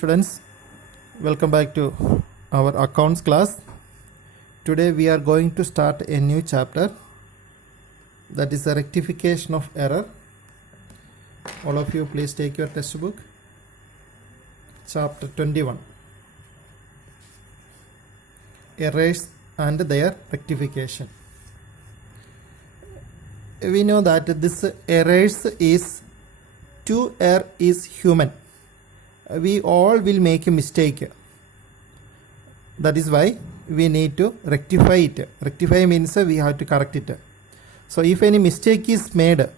students, welcome back to our accounts class. Today we are going to start a new chapter, that is a rectification of error. All of you please take your textbook, chapter 21, errors and their rectification. We know that this errors is, to err is human. We all will make a mistake. That is why we need to rectify it. Rectify means we have to correct it. So if any mistake is made,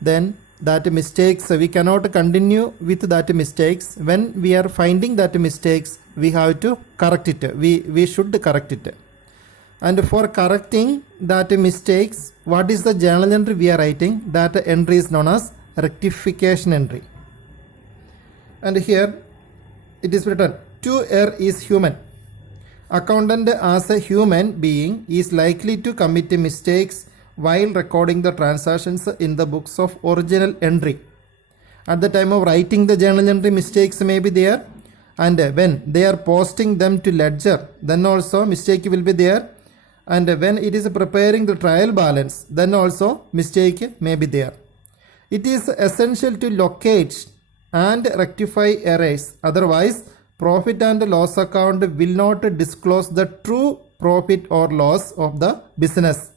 then that mistakes, we cannot continue with that mistakes. When we are finding that mistakes, we have to correct it. We should correct it. And for correcting that mistakes, what is the journal entry we are writing? That entry is known as rectification entry. And here it is written, to err is human. Accountant as a human being is likely to commit mistakes while recording the transactions in the books of original entry. At the time of writing the journal entry, mistakes may be there, and when they are posting them to ledger, then also mistake will be there, and when it is preparing the trial balance, then also mistake may be there. It is essential to locate and rectify errors, otherwise profit and loss account will not disclose the true profit or loss of the business,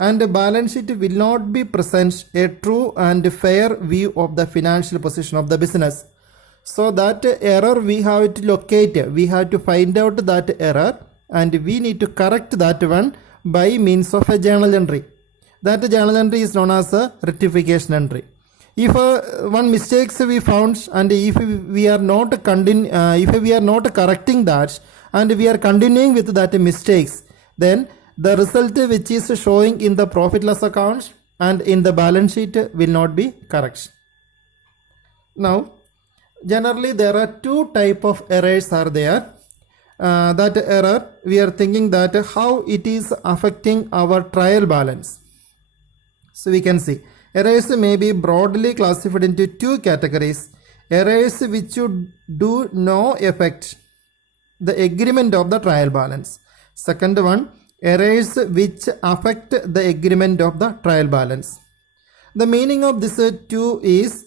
and the balance sheet will not be present a true and fair view of the financial position of the business. So that error we have to locate, we have to find out that error, and we need to correct that one by means of a journal entry. That journal entry is known as a rectification entry. If one mistakes we found, and if we are not correcting that, and we are continuing with that mistakes, then the result which is showing in the profit loss account and in the balance sheet will not be correct. Now, generally there are two type of errors are there. That error we are thinking that how it is affecting our trial balance. So we can see errors may be broadly classified into two categories. Errors which do no affect the agreement of the trial balance. Second one, errors which affect the agreement of the trial balance. The meaning of this two is,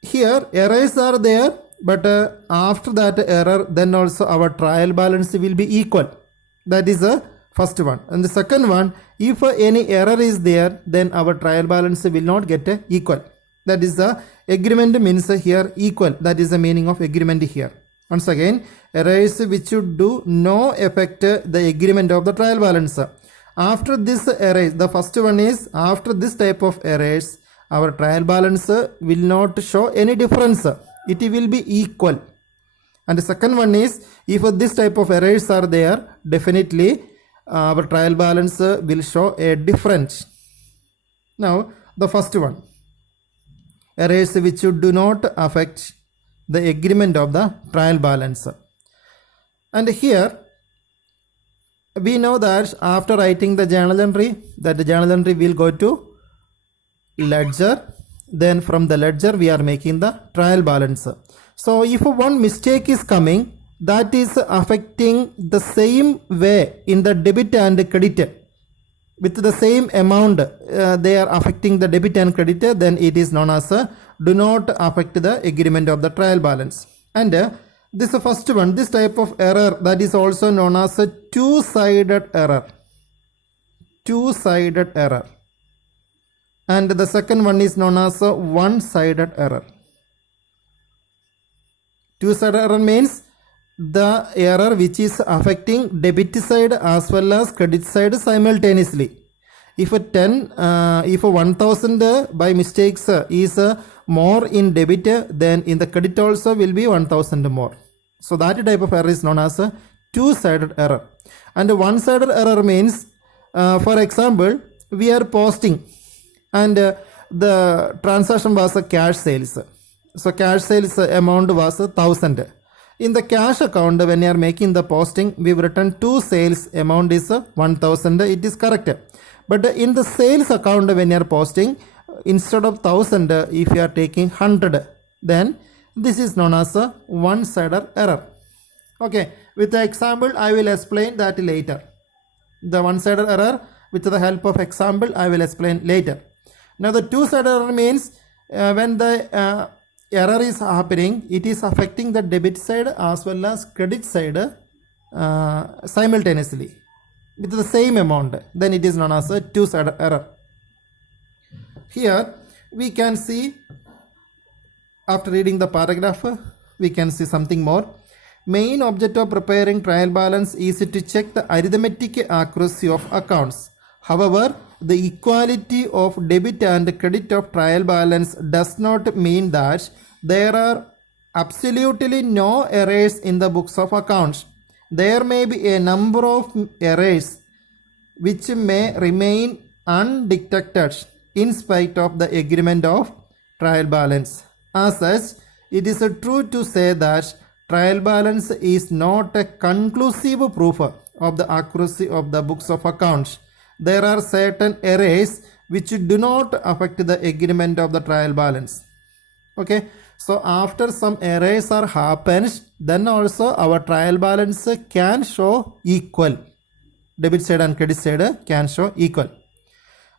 here errors are there, but after that error, then also our trial balance will be equal. That is the first one. And the second one, if any error is there, then our trial balance will not get equal. That is the agreement means here equal. That is the meaning of agreement here. Once again, errors which do no affect the agreement of the trial balance. After this errors, the first one is, after this type of errors, our trial balance will not show any difference. It will be equal. And the second one is, if this type of errors are there, definitely our trial balance will show a difference. Now, the first one, errors which do not affect the agreement of the trial balance. And here, we know that after writing the journal entry, that the journal entry will go to ledger. Then from the ledger, we are making the trial balance. So if one mistake is coming, that is affecting the same way in the debit and credit. With the same amount, they are affecting the debit and credit, then it is known as do not affect the agreement of the trial balance. And this first one, this type of error, that is also known as a two-sided error. Two-sided error. And the second one is known as a one-sided error. Two-sided error means the error which is affecting debit side as well as credit side simultaneously. If 1000 by mistakes is more in debit, then in the credit also will be 1000 more. So that type of error is known as a two-sided error. And one-sided error means, for example, we are posting, and the transaction was a cash sales. So cash sales amount was 1000. In the cash account, when you are making the posting, we have written two sales, amount is 1000, it is correct. But in the sales account, when you are posting, instead of 1000, if you are taking 100, then This is known as a one-sided error. Okay, with the example I will explain that later. The one-sided error, with the help of example I will explain later. Now the two-sided error means when the error is happening, it is affecting the debit side as well as credit side simultaneously with the same amount. Then it is known as a two-sided error. Here we can see, after reading the paragraph, we can see something more. Main object of preparing trial balance is to check the arithmetic accuracy of accounts. However, the equality of debit and credit of trial balance does not mean that there are absolutely no errors in the books of accounts. There may be a number of errors which may remain undetected in spite of the agreement of trial balance. As such, it is true to say that trial balance is not a conclusive proof of the accuracy of the books of accounts. There are certain errors which do not affect the agreement of the trial balance. Okay, so after some errors are happened, then also our trial balance can show equal. Debit side and credit side can show equal.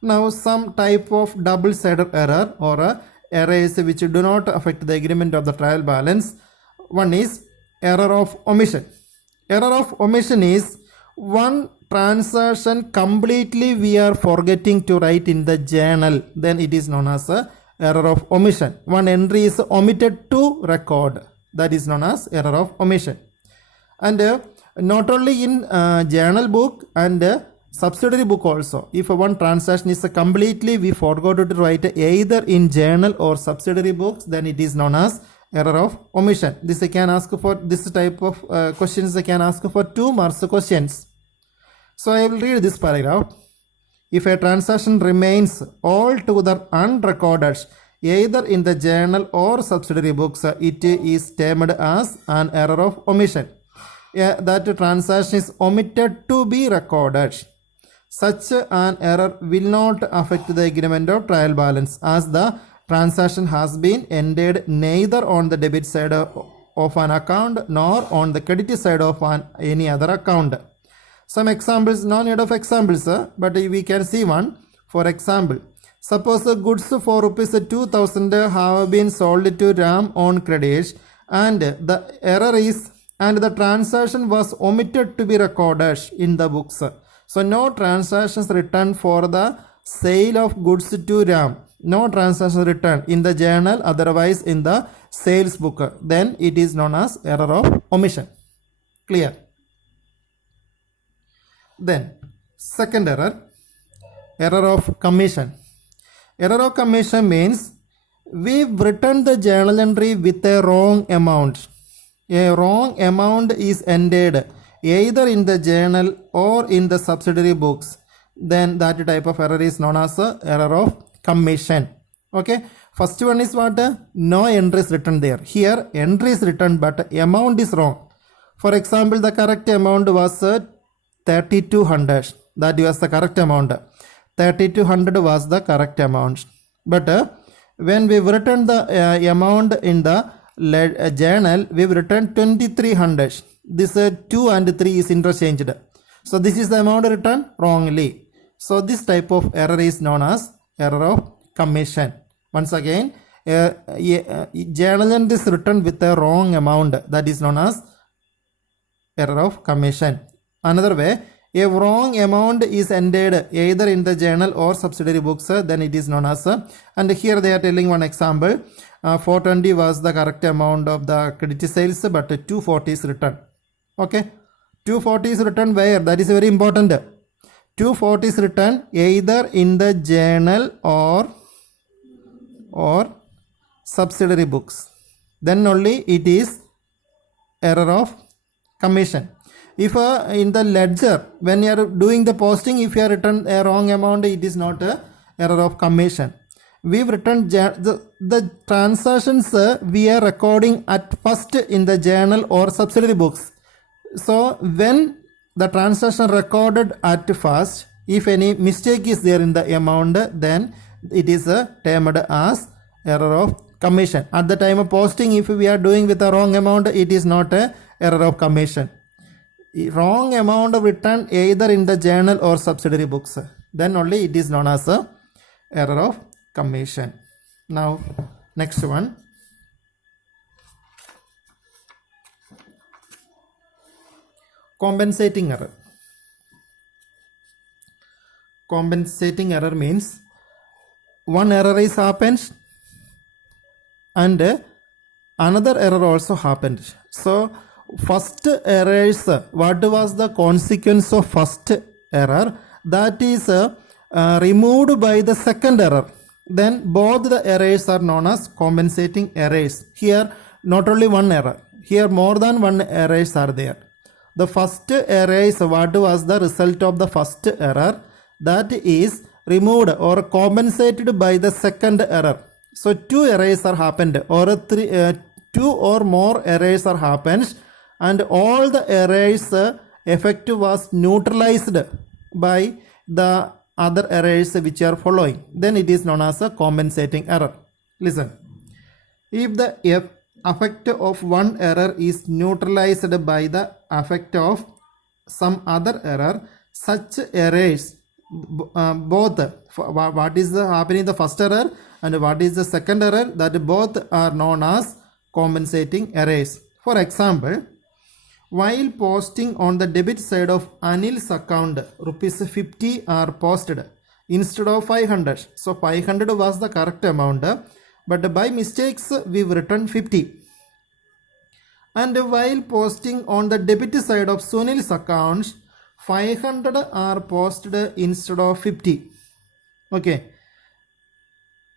Now some type of double-sided error or errors which do not affect the agreement of the trial balance. One is error of omission. Error of omission is one transaction completely we are forgetting to write in the journal. Then it is known as a error of omission. One entry is omitted to record. That is known as error of omission. And not only in journal book and subsidiary book also. If one transaction is completely we forgot to write either in journal or subsidiary books, then it is known as error of omission. This I can ask for, this type of questions I can ask for 2 marks questions. So I will read this paragraph. If a transaction remains altogether unrecorded either in the journal or subsidiary books, it is termed as an error of omission. That transaction is omitted to be recorded. Such an error will not affect the agreement of trial balance, as the transaction has been entered neither on the debit side of an account nor on the credit side of any other account. Some examples, no need of examples, but we can see one. For example, suppose the goods for rupees 2000 have been sold to Ram on credit, and the error is, and the transaction was omitted to be recorded in the books. So no transactions written for the sale of goods to Ram. No transactions written in the journal, otherwise in the sales book. Then it is known as error of omission. Clear? Then second error, error of commission. Error of commission means we've written the journal entry with a wrong amount. A wrong amount is entered either in the journal or in the subsidiary books. Then that type of error is known as error of commission. Okay, first one is what? No entry is written there. Here entry is written but amount is wrong. For example, the correct amount was 3200. That was the correct amount. 3200 was the correct amount. But when we've written the amount in the journal, we've written 2300. This 2 and 3 is interchanged. So this is the amount written wrongly. So this type of error is known as error of commission. Once again, journal entry is written with a wrong amount. That is known as error of commission. Another way, a wrong amount is entered either in the journal or subsidiary books, then it is known as, and here they are telling one example, 420 was the correct amount of the credit sales, but 240 is written. Okay, 240 is written where? That is very important. 240 is written either in the journal or subsidiary books. Then only it is error of commission. If in the ledger, when you are doing the posting, if you are written a wrong amount, it is not a error of commission. We've written the transactions we are recording at first in the journal or subsidiary books. So when the transaction recorded at first, if any mistake is there in the amount, then it is termed as error of commission. At the time of posting, if we are doing with a wrong amount, it is not a error of commission. Wrong amount written either in the journal or subsidiary books, then only it is known as a error of commission. Now next one, compensating error. Compensating error means one error is happened and another error also happened. So first errors, what was the consequence of first error? That is removed by the second error. Then both the errors are known as compensating errors. Here not only one error, here more than one errors are there. The first errors, what was the result of the first error? That is removed or compensated by the second error. So two errors are happened, or two or more errors are happened, and all the errors effect was neutralized by the other errors which are following. Then it is known as a compensating error. Listen, if the effect of one error is neutralized by the effect of some other error, such errors both, what is happening in the first error and what is the second error, that both are known as compensating errors. For example, while posting on the debit side of Anil's account, rupees 50 are posted instead of 500. So 500 was the correct amount, but by mistakes we've written 50. And while posting on the debit side of Sunil's account, 500 are posted instead of 50. Okay.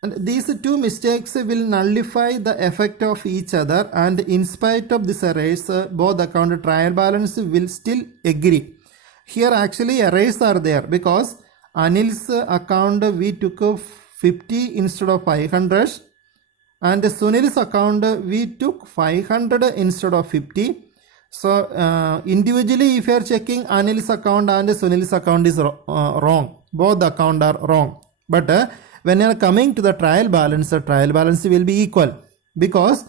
And these two mistakes will nullify the effect of each other, and in spite of this errors, both account trial balance will still agree. Here actually errors are there because Anil's account we took 50 instead of 500, and Sunil's account we took 500 instead of 50. So individually if you are checking, Anil's account and Sunil's account is wrong. Both the account are wrong. But when you are coming to the trial balance, the trial balance will be equal, because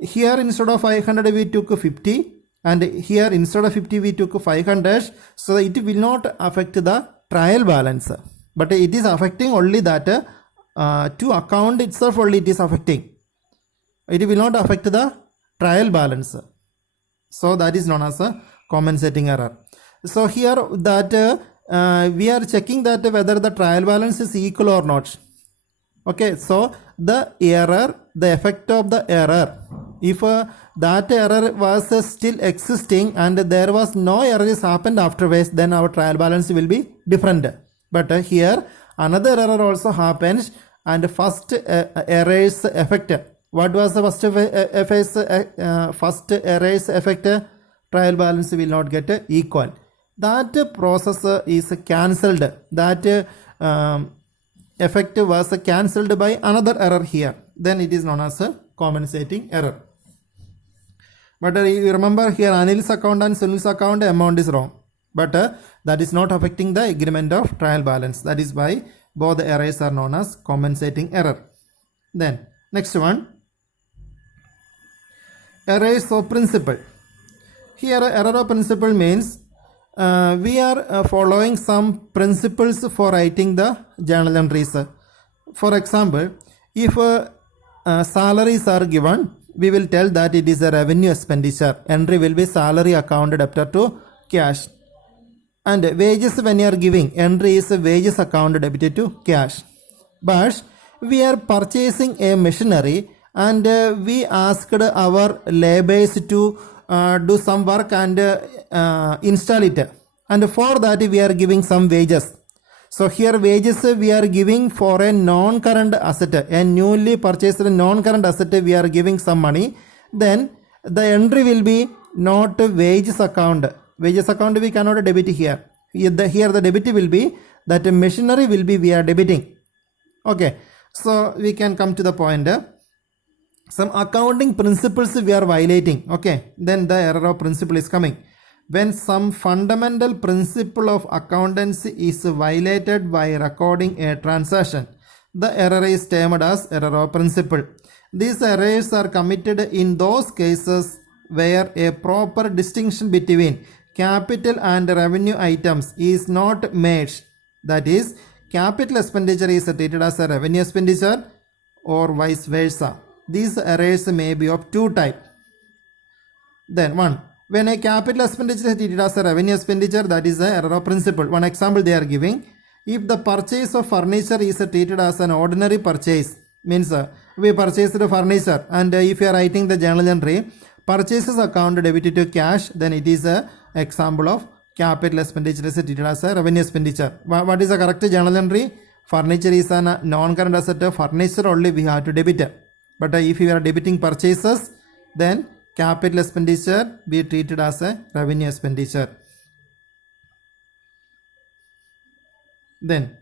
here instead of 500 we took 50, and here instead of 50 we took 500. So it will not affect the trial balance, but it is affecting only that to account itself only it is affecting. It will not affect the trial balance. So that is known as a compensating error. So here that we are checking that whether the trial balance is equal or not. Okay, so the error, the effect of the error, if that error was still existing and there was no errors happened afterwards, then our trial balance will be different. But here another error also happens, and first errors effect. What was the first errors effect? Trial balance will not get equal. That process is cancelled. That effect was cancelled by another error here. Then it is known as a compensating error. But you remember here Anil's account and Sunil's account amount is wrong. But that is not affecting the agreement of trial balance. That is why both the errors are known as compensating error. Then next one, errors of principle. Here error of principle means we are following some principles for writing the journal entries. For example, if salaries are given, we will tell that it is a revenue expenditure. Entry will be salary account debtor to cash. And wages, when you are giving, entry is wages account debited to cash. But we are purchasing a machinery and we asked our laborers to do some work and install it, and for that we are giving some wages. So here wages we are giving for a non-current asset, a newly purchased non-current asset we are giving some money. Then the entry will be not wages account. Wages account we cannot debit here. Here the debit will be that machinery will be we are debiting. Okay, so we can come to the point. Some accounting principles we are violating. Okay, then the error of principle is coming. When some fundamental principle of accountancy is violated by recording a transaction, the error is termed as error of principle. These errors are committed in those cases where a proper distinction between capital and revenue items is not made. That is, capital expenditure is treated as a revenue expenditure or vice versa. These errors may be of two types. Then one, when a capital expenditure is treated as a revenue expenditure, that is the error of principle. One example they are giving, if the purchase of furniture is treated as an ordinary purchase, means we purchased the furniture, and if you are writing the journal entry, purchases account debited to cash, then it is a example of capital expenditure is treated as a revenue expenditure. What is the correct journal entry? Furniture is a non-current asset, furniture only we have to debit. But if you are debiting purchases, then capital expenditure be treated as a revenue expenditure. Then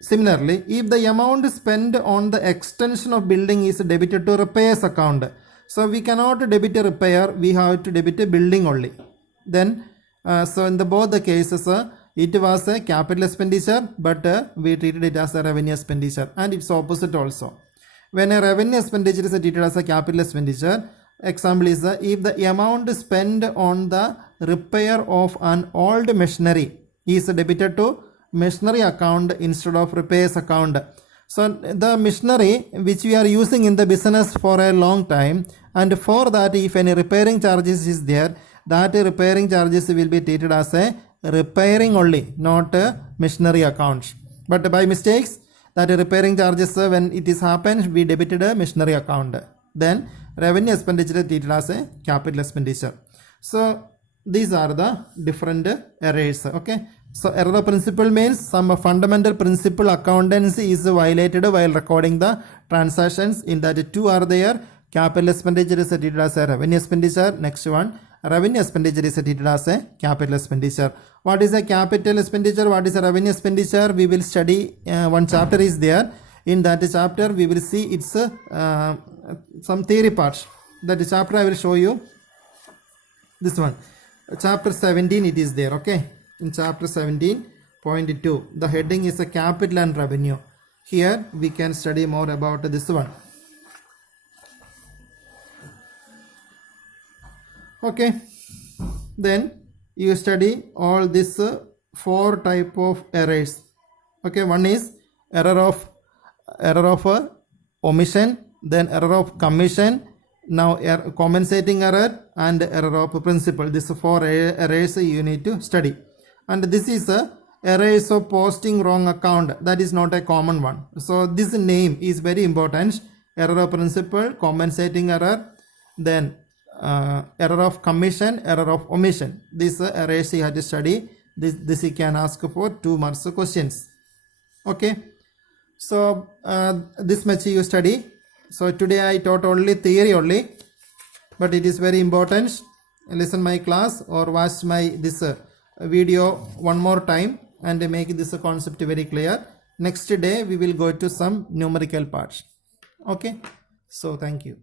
similarly, if the amount spent on the extension of building is debited to repairs account, so we cannot debit a repair, we have to debit a building only. Then so in both the cases it was a capital expenditure, but we treated it as a revenue expenditure, and it's opposite also. When a revenue expenditure is treated as a capital expenditure, example is if the amount spent on the repair of an old machinery is debited to machinery account instead of repairs account. So the machinery which we are using in the business for a long time, and for that if any repairing charges is there, that repairing charges will be treated as a repairing only, not a machinery account. But by mistakes, that repairing charges when it is happened, we debited a machinery account. Then revenue expenditure is treated as a capital expenditure. So these are the different errors. Okay. So error of principle means some fundamental principle accountancy is violated while recording the transactions. In that two are there. Capital expenditure is treated as a revenue expenditure. Next one, revenue expenditure is treated as a capital expenditure. What is a capital expenditure? What is a revenue expenditure? We will study, one chapter is there. In that chapter we will see its some theory parts. That chapter I will show you. This one, chapter 17, it is there. Okay, in chapter 17.2 the heading is a capital and revenue. Here we can study more about this one. Okay, then you study all these four type of errors. Okay, one is error of omission, then error of commission, now compensating error, and error of principle. These four errors you need to study. And this is errors of posting wrong account. That is not a common one. So this name is very important. Error of principle, compensating error, then error of commission, error of omission. These errors you have to study. This you can ask for 2 marks questions. Okay, so this much you study. So today I taught only theory only, but it is very important. Listen my class or watch my this video one more time and make this concept very clear. Next day we will go to some numerical parts. Okay, so thank you.